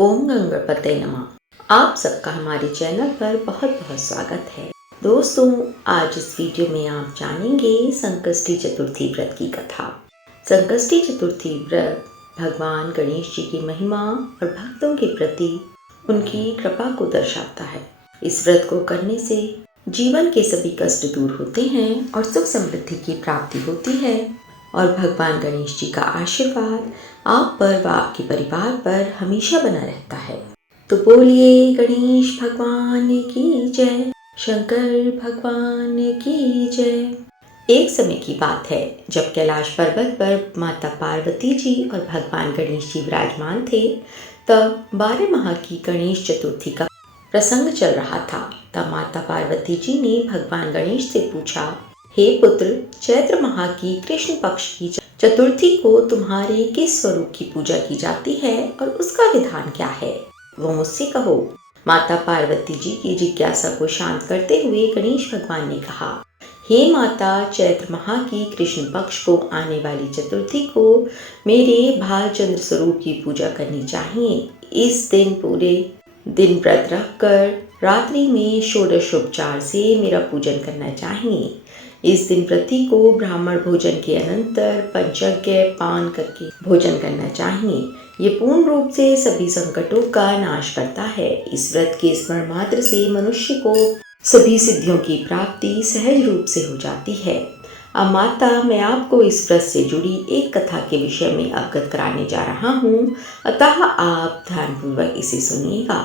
ओम गणपतये नमः। आप सबका हमारे चैनल पर बहुत बहुत स्वागत है। दोस्तों, आज इस वीडियो में आप जानेंगे संकष्टी चतुर्थी व्रत की कथा। संकष्टी चतुर्थी व्रत भगवान गणेश जी की महिमा और भक्तों के प्रति उनकी कृपा को दर्शाता है। इस व्रत को करने से जीवन के सभी कष्ट दूर होते हैं और सुख समृद्धि की प्राप्ति होती है और भगवान गणेश जी का आशीर्वाद आप पर व आपके परिवार पर हमेशा बना रहता है। तो बोलिए गणेश भगवान की जय, शंकर भगवान की जय। एक समय की बात है जब कैलाश पर्वत पर माता पार्वती जी और भगवान गणेश जी विराजमान थे। तब 12 माह की गणेश चतुर्थी का प्रसंग चल रहा था। तब माता पार्वती जी ने भगवान गणेश से पूछा, हे पुत्र, चैत्र माह की कृष्ण पक्ष की चतुर्थी को तुम्हारे किस स्वरूप की पूजा की जाती है और उसका विधान क्या है, वो मुझसे कहो। माता पार्वती जी की जिज्ञासा को शांत करते हुए गणेश भगवान ने कहा, हे माता, चैत्र माह की कृष्ण पक्ष को आने वाली चतुर्थी को मेरे भालचंद्र स्वरूप की पूजा करनी चाहिए। इस दिन पूरे दिन व्रत रखकर रात्रि में षोडशोपचार से मेरा पूजन करना चाहिए। इस दिन व्रती को ब्राह्मण भोजन के अनंतर पंचज्ञ पान करके भोजन करना चाहिए। ये पूर्ण रूप से सभी संकटों का नाश करता है। इस व्रत के स्मरण मात्र से मनुष्य को सभी सिद्धियों की प्राप्ति सहज रूप से हो जाती है। अब माता, मैं आपको इस व्रत से जुड़ी एक कथा के विषय में अवगत कराने जा रहा हूँ, अतः आप ध्यानपूर्वक इसे सुनिएगा।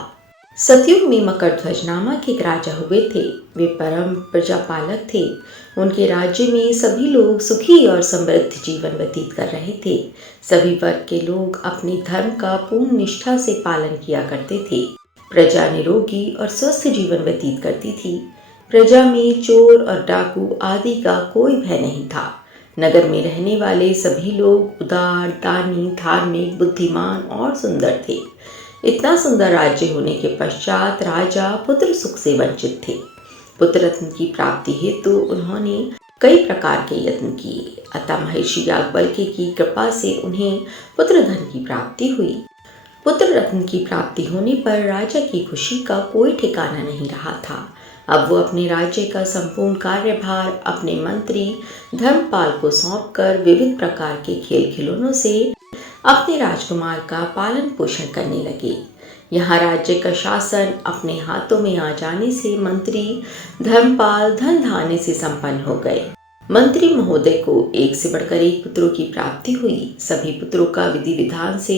सतयुग में मकरध्वज नामक एक राजा हुए थे। वे परम प्रजापालक थे। उनके राज्य में सभी लोग सुखी और समृद्ध जीवन व्यतीत कर रहे थे। सभी वर्ग के लोग अपने धर्म का पूर्ण निष्ठा से पालन किया करते थे। प्रजा निरोगी और स्वस्थ जीवन व्यतीत करती थी। प्रजा में चोर और डाकू आदि का कोई भय नहीं था। नगर में रहने वाले सभी लोग उदार, दानी, धार्मिक, बुद्धिमान और सुंदर थे। इतना सुंदर राज्य होने के पश्चात राजा पुत्र सुख से वंचित थे। पुत्र रत्न की प्राप्ति हेतु उन्होंने कई प्रकार के यत्न किए, अतः महर्षि याज्ञवल्क्य की कृपा से उन्हें पुत्र धन की प्राप्ति हुई। पुत्र रत्न की प्राप्ति होने पर राजा की खुशी का कोई ठिकाना नहीं रहा था। अब वो अपने राज्य का संपूर्ण कार्यभार अपने मंत्री धर्मपाल को सौंपकर विविध प्रकार के खेल खिलौनों से अपने राजकुमार का पालन पोषण करने लगे। यहाँ राज्य का शासन अपने हाथों में आ जाने से मंत्री धर्मपाल धन धान्य से संपन्न हो गए। मंत्री महोदय को एक से बढ़कर एक पुत्रों की प्राप्ति हुई। सभी पुत्रों का विधि विधान से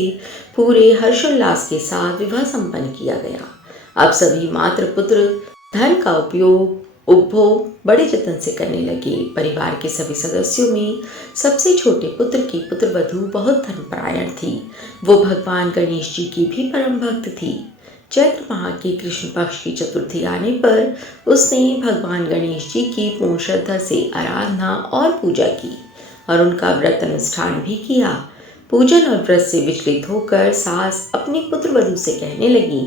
पूरे हर्षोल्लास के साथ विवाह संपन्न किया गया। अब सभी मात्र पुत्र धन का उपभोग बड़े जतन से करने लगे। परिवार के सभी सदस्यों में सबसे छोटे पुत्र की पुत्रवधू बहुत धर्मपरायण थी। वो भगवान गणेश जी की भी परम भक्त थी। चैत्र माह की कृष्ण पक्ष की चतुर्थी आने पर उसने भगवान गणेश जी की पूर्ण श्रद्धा से आराधना और पूजा की और उनका व्रत अनुष्ठान भी किया। पूजन और व्रत से विचलित होकर सास अपनी पुत्रवधू से कहने लगी,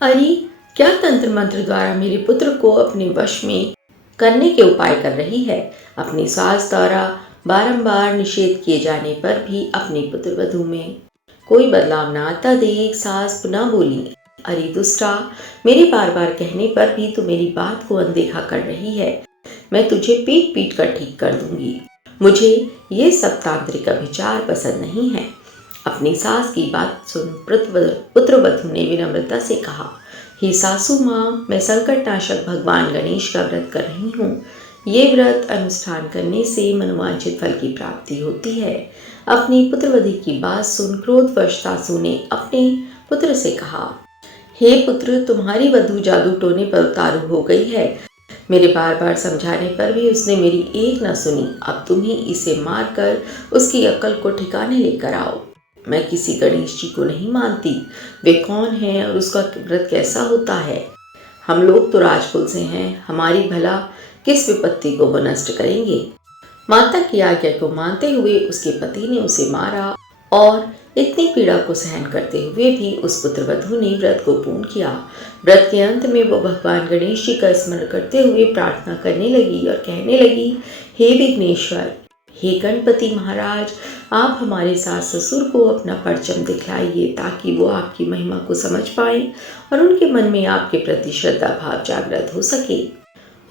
अरे, क्या तंत्र मंत्र द्वारा मेरे पुत्र को अपने वश में करने के उपाय कर रही है। अपनी सास द्वारा बारंबार निषेध किए जाने पर भी अपनी पुत्रवधू में कोई बदलाव न आता देख सास पुनः बोली, अरे दुष्टा, मेरे बार बार कहने पर भी तू मेरी बात को अनदेखा कर रही है। मैं तुझे पीट पीट कर ठीक कर दूंगी। मुझे ये सब तांत्रिक विचार पसंद नहीं है। अपनी सास की बात सुन पुत्रवधू ने विनम्रता से कहा, हे सासू माँ, मैं संकटनाशक भगवान गणेश का व्रत कर रही हूँ। ये व्रत अनुष्ठान करने से मनोवांछित फल की प्राप्ति होती है। अपनी पुत्रवधू की बात सुन क्रोधवश सासू ने अपने पुत्र से कहा, हे पुत्र, तुम्हारी वधू जादू टोने पर उतारू हो गई है। मेरे बार बार समझाने पर भी उसने मेरी एक न सुनी। अब तुम ही इसे मारकर उसकी अक्ल को ठिकाने लेकर आओ। मैं किसी गणेश जी को नहीं मानती। वे कौन हैं और उसका व्रत कैसा होता है? हम लोग तो राजकुल से हैं, हमारी भला किस विपत्ति को वो नष्ट करेंगे। माता की आज्ञा को मानते हुए उसके पति ने उसे मारा और इतनी पीड़ा को सहन करते हुए भी उस पुत्रवधू ने व्रत को पूर्ण किया। व्रत के अंत में वो भगवान गणेश जी का स्मरण करते हुए प्रार्थना करने लगी और कहने लगी, हे विघ्नेश्वर, हे गणपति महाराज, आप हमारे सास ससुर को अपना परचम दिखलाइए ताकि वो आपकी महिमा को समझ पाए और उनके मन में आपके प्रति श्रद्धा भाव जागृत हो सके।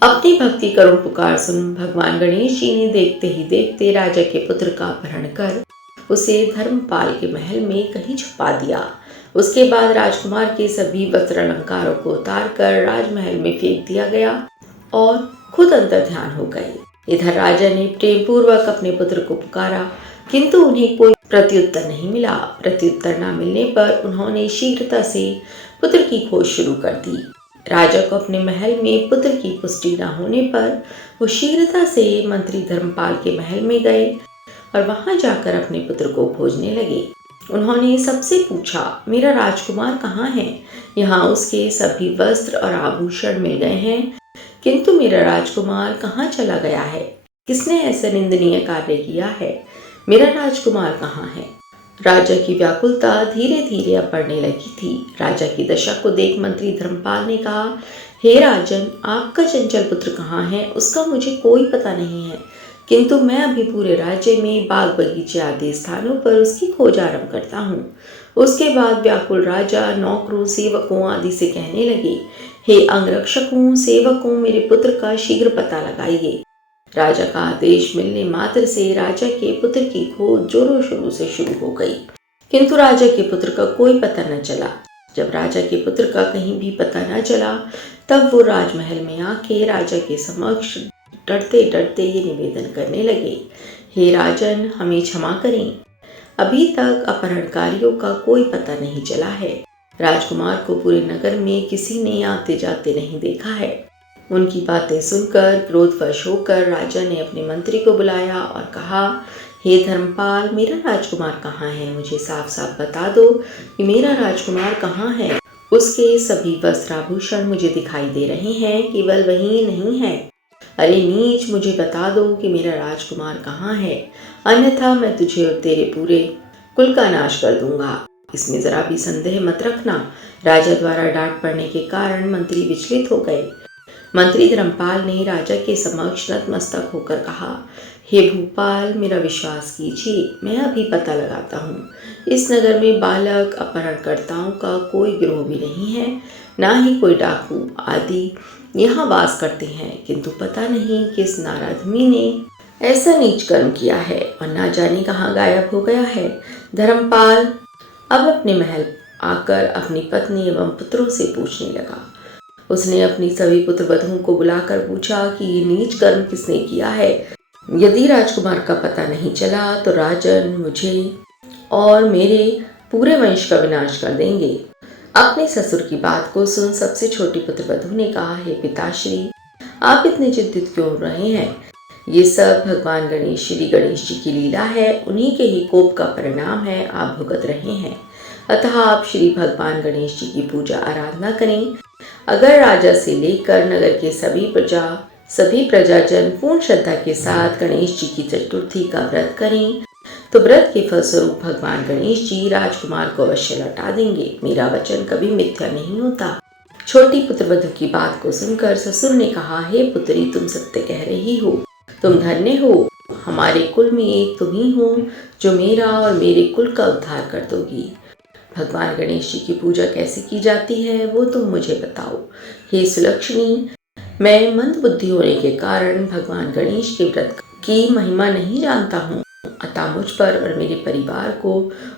अपनी भक्ति करुण पुकार सुन भगवान गणेश जी ने देखते ही देखते राजा के पुत्र का अपहरण कर उसे धर्मपाल के महल में कहीं छुपा दिया। उसके बाद राजकुमार के सभी वस्त्र अलंकारों को उतार कर राजमहल में फेंक दिया गया और खुद अंतर ध्यान हो गए। इधर राजा ने प्रेम पूर्वक अपने पुत्र को पुकारा, किंतु उन्हें कोई प्रत्युत्तर नहीं मिला। प्रत्युत्तर न मिलने पर उन्होंने शीघ्रता से पुत्र की खोज शुरू कर दी। राजा को अपने महल में पुत्र की पुष्टि न होने पर वो शीघ्रता से मंत्री धर्मपाल के महल में गए और वहां जाकर अपने पुत्र को खोजने लगे। उन्होंने सबसे पूछा, मेरा राजकुमार कहाँ है? यहाँ उसके सभी वस्त्र और आभूषण मिल गए हैं, किंतु मेरा राजकुमार कहाँ चला गया है? किसने ऐसा निंदनीय कार्य किया है? मेरा राजकुमार कहाँ है? राजा की व्याकुलता धीरे धीरे अब बढ़ने लगी थी। राजा की दशा को देख मंत्री धर्मपाल ने कहा, हे राजन, आपका चंचल पुत्र कहाँ है? उसका मुझे कोई पता नहीं है, किंतु मैं अभी पूरे राज्य में बाग बगीचे आदि स्थानों पर उसकी खोज आरंभ करता हूँ। उसके बाद व्याकुल राजा नौकरों सेवकों आदि से कहने लगे, हे अंगरक्षकों सेवकों, मेरे पुत्र का शीघ्र पता लगाइए। राजा का आदेश मिलने मात्र से राजा के पुत्र की खोज जोरों शोरों से शुरू हो गई, किंतु राजा के पुत्र का कोई पता न चला। जब राजा के पुत्र का कहीं भी पता न चला, तब वो राजमहल में आके राजा के समक्ष डरते डरते ये निवेदन करने लगे, हे राजन, हमें क्षमा करें। अभी तक अपहरणकारियों का कोई पता नहीं चला है। राजकुमार को पूरे नगर में किसी ने आते जाते नहीं देखा है। उनकी बातें सुनकर क्रोधवश होकर राजा ने अपने मंत्री को बुलाया और कहा, हे धर्मपाल, मेरा राजकुमार कहाँ है? मुझे साफ साफ बता दो कि मेरा राजकुमार कहाँ है। उसके सभी वस्त्राभूषण मुझे दिखाई दे रहे हैं, केवल वही नहीं है। अरे नीच, मुझे बता दो कि मेरा राजकुमार कहाँ है, अन्यथा मैं तुझे और तेरे पूरे कुल का नाश कर दूंगा। इसमें जरा भी संदेह मत रखना। राजा द्वारा डांट पड़ने के कारण मंत्री विचलित हो गए। मंत्री धर्मपाल ने राजा के समक्ष नतमस्तक होकर कहा, हे भूपाल, मेरा विश्वास कीजिए, मैं अभी पता लगाता हूँ। इस नगर में बालक अपहरणकर्ताओं का कोई गिरोह भी नहीं है, ना ही कोई डाकू आदि यहाँ वास करते हैं, किंतु पता नहीं किस नाराधमी ने ऐसा नीच कर्म किया है और ना जाने कहाँ गायब हो गया है। धर्मपाल अब अपने महल आकर अपनी पत्नी एवं पुत्रों से पूछने लगा। उसने अपनी सभी पुत्र वधुओं को बुलाकर पूछा कि ये नीच कर्म किसने किया है। यदि राजकुमार का पता नहीं चला तो राजन मुझे और मेरे पूरे वंश का विनाश कर देंगे। अपने ससुर की बात को सुन सबसे छोटी पुत्र वधु ने कहा, हे पिताश्री, आप इतने चिंतित क्यों हो रहे हैं? ये सब भगवान गणेश श्री गणेश जी की लीला है, उन्हीं के ही कोप का परिणाम है, आप भुगत रहे हैं। अतः आप श्री भगवान गणेश जी की पूजा आराधना करें। अगर राजा से लेकर नगर के सभी प्रजाजन पूर्ण श्रद्धा के साथ गणेश जी की चतुर्थी का व्रत करें तो व्रत के फलस्वरूप भगवान गणेश जी राजकुमार को अवश्य लौटा देंगे। मेरा वचन कभी मिथ्या नहीं होता। छोटी पुत्रवधू की बात को सुनकर ससुर ने कहा, हे पुत्री, तुम सत्य कह रही हो, तुम धन्य हो। हमारे कुल में एक तुम ही हो जो मेरा और मेरे कुल का उद्धार कर दोगी। भगवान गणेश जी की पूजा कैसे की जाती है वो तुम मुझे बताओ। हे सुलक्षणी, मैं मंद बुद्धि होने के कारण भगवान गणेश के व्रत की महिमा नहीं जानता हूँ, अतः मुझ पर और मेरे परिवार को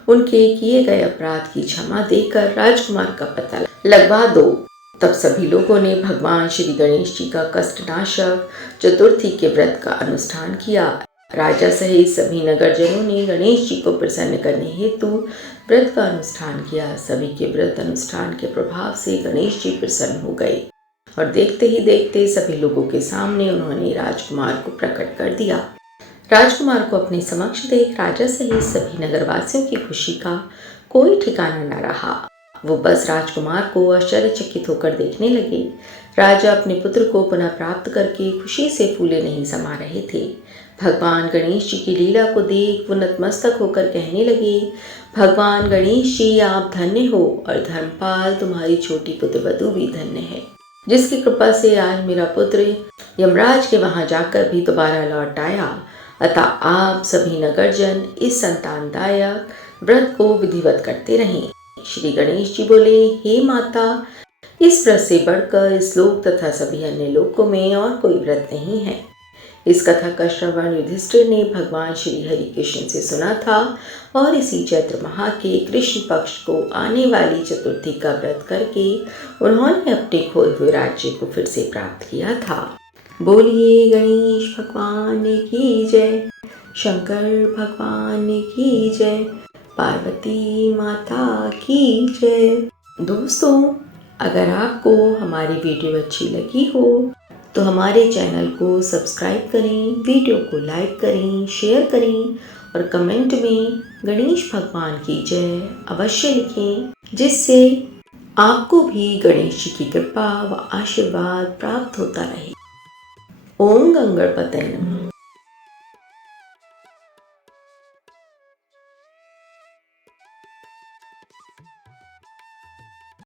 उनके किए गए अपराध की क्षमा देकर राजकुमार का पता लगवा दो। तब सभी लोगों ने भगवान श्री गणेश जी का कष्टनाशक चतुर्थी के व्रत का अनुष्ठान किया। राजा सहित सभी नगरजनों ने गणेश जी को प्रसन्न करने हेतु व्रत का अनुष्ठान किया। सभी के व्रत अनुष्ठान के प्रभाव से गणेश जी प्रसन्न हो गए और देखते ही देखते सभी लोगों के सामने उन्होंने राजकुमार को प्रकट कर दिया। राजकुमार को अपने समक्ष देख राजा सहित सभी नगरवासियों की खुशी का कोई ठिकाना न रहा। वो बस राजकुमार को आश्चर्यचकित होकर देखने लगे। राजा अपने पुत्र को पुनः प्राप्त करके खुशी से फूले नहीं समा रहे थे। भगवान गणेश जी की लीला को देख वो नतमस्तक होकर कहने लगे, भगवान गणेश जी, आप धन्य हो और धर्मपाल, तुम्हारी छोटी पुत्र वधू भी धन्य है, जिसकी कृपा से आज मेरा पुत्र यमराज के वहां जाकर भी दोबारा लौट आया। अतः आप सभी नगरजन इस संतानदायक व्रत को विधिवत करते रहें। श्री गणेश जी बोले, हे माता, इस व्रत से बढ़कर इस लोक तथा सभी अन्य लोकों में और कोई व्रत नहीं है। इस कथा का श्रवण युधिष्ठिर ने भगवान श्री हरि कृष्ण से सुना था और इसी चैत्र माह के कृष्ण पक्ष को आने वाली चतुर्थी का व्रत करके उन्होंने अपने खोए हुए राज्य को फिर से प्राप्त किया था। बोलिए गणेश भगवान की जय, शंकर भगवान की जय, पार्वती माता की जय। दोस्तों, अगर आपको हमारी वीडियो अच्छी लगी हो तो हमारे चैनल को सब्सक्राइब करें, वीडियो को लाइक करें, शेयर करें और कमेंट में गणेश भगवान की जय अवश्य लिखें, जिससे आपको भी गणेश जी की कृपा व आशीर्वाद प्राप्त होता रहे। ओम गंगणपतये नमः।